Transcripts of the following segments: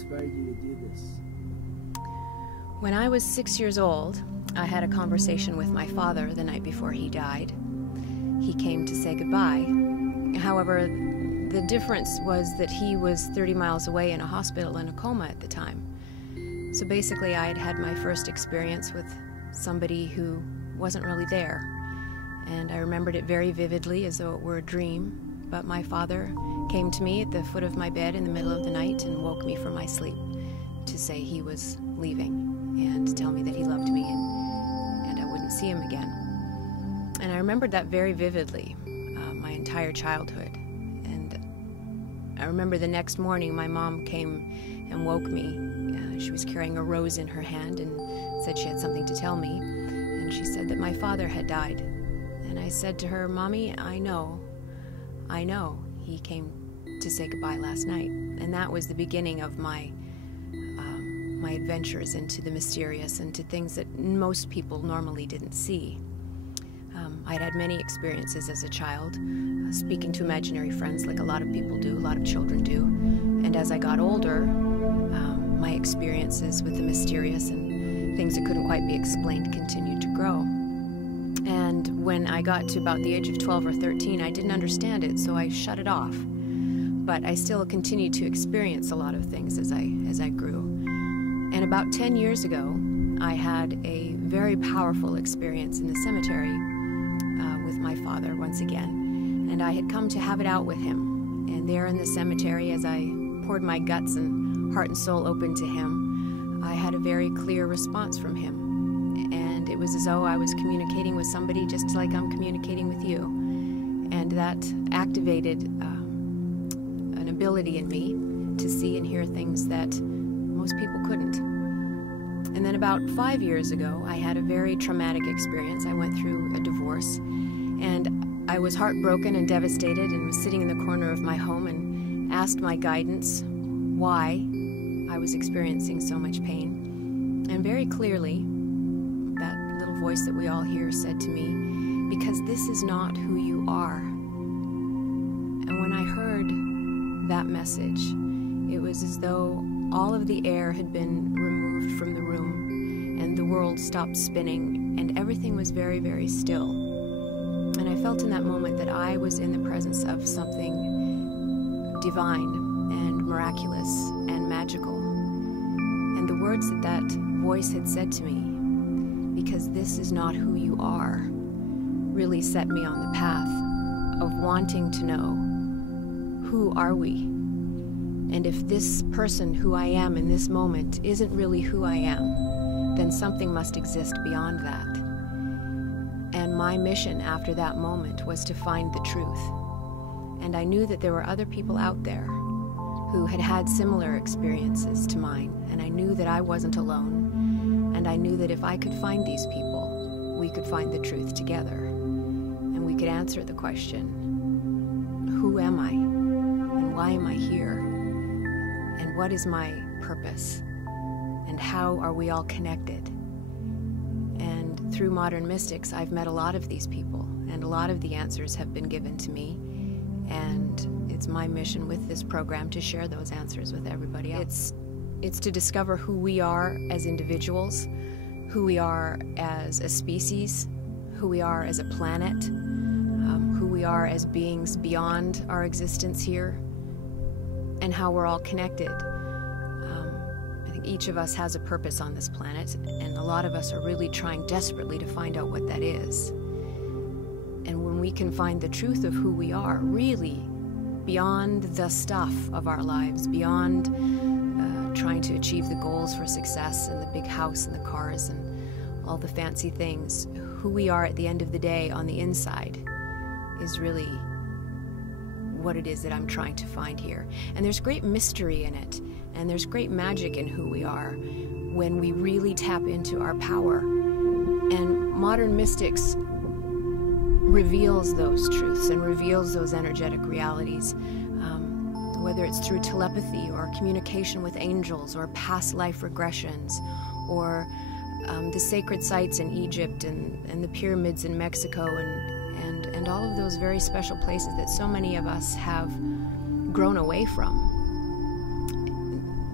inspired you to do this? When I was 6 years old, I had a conversation with my father the night before he died. He came to say goodbye. However, the difference was that he was 30 miles away in a hospital in a coma at the time. So basically, I had had my first experience with somebody who wasn't really there. And I remembered it very vividly, as though it were a dream. But my father came to me at the foot of my bed in the middle of the night and woke me from my sleep to say he was leaving and to tell me that he loved me and I wouldn't see him again. And I remembered that very vividly, my entire childhood. And I remember the next morning my mom came and woke me. She was carrying a rose in her hand and said she had something to tell me. And she said that my father had died. And I said to her, "Mommy, I know. He came to say goodbye last night." And that was the beginning of my adventures into the mysterious and to things that most people normally didn't see. I'd had many experiences as a child, speaking to imaginary friends like a lot of people do, a lot of children do. And as I got older, my experiences with the mysterious and things that couldn't quite be explained continued to grow. And when I got to about the age of 12 or 13, I didn't understand it, so I shut it off. But I still continued to experience a lot of things as I grew. And about 10 years ago, I had a very powerful experience in the cemetery with my father once again. And I had come to have it out with him. And there in the cemetery, as I poured my guts and heart and soul open to him, I had a very clear response from him. And it was as though I was communicating with somebody just like I'm communicating with you. And that activated an ability in me to see and hear things that most people couldn't. And then about 5 years ago, I had a very traumatic experience. I went through a divorce, and I was heartbroken and devastated and was sitting in the corner of my home and asked my guidance why I was experiencing so much pain. And very clearly, that little voice that we all hear said to me, "Because this is not who you are." And when I heard that message, it was as though all of the air had been removed from the room and the world stopped spinning and everything was very, very still. And I felt in that moment that I was in the presence of something divine and miraculous and magical. And the words that that voice had said to me, "Because this is not who you are," really set me on the path of wanting to know, who are we? And if this person who I am in this moment isn't really who I am, then something must exist beyond that. And my mission after that moment was to find the truth. And I knew that there were other people out there who had had similar experiences to mine, and I knew that I wasn't alone. And I knew that if I could find these people, we could find the truth together. And we could answer the question, who am I? And why am I here? And what is my purpose? And how are we all connected? And through modern mystics, I've met a lot of these people, and a lot of the answers have been given to me. And it's my mission with this program to share those answers with everybody else. It's to discover who we are as individuals, who we are as a species, who we are as a planet, who we are as beings beyond our existence here, and how we're all connected. I think each of us has a purpose on this planet, and a lot of us are really trying desperately to find out what that is. And when we can find the truth of who we are, really beyond the stuff of our lives, beyond trying to achieve the goals for success and the big house and the cars and all the fancy things, who we are at the end of the day on the inside is really what it is that I'm trying to find here. And there's great mystery in it, and there's great magic in who we are when we really tap into our power. And modern mystics reveals those truths and reveals those energetic realities, whether it's through telepathy or communication with angels or past life regressions or the sacred sites in Egypt and the pyramids in Mexico and all of those very special places that so many of us have grown away from.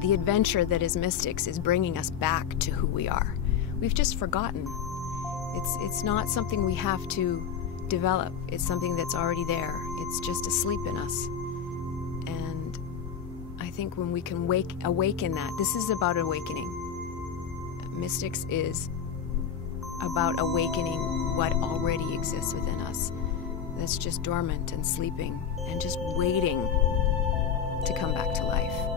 the adventure that is mystics is bringing us back to who we are. We've just forgotten. It's not something we have to develop. It's something that's already there. It's just asleep in us. And I think when we can awaken that, this is about awakening. Mystics is about awakening what already exists within us, that's just dormant and sleeping and just waiting to come back to life.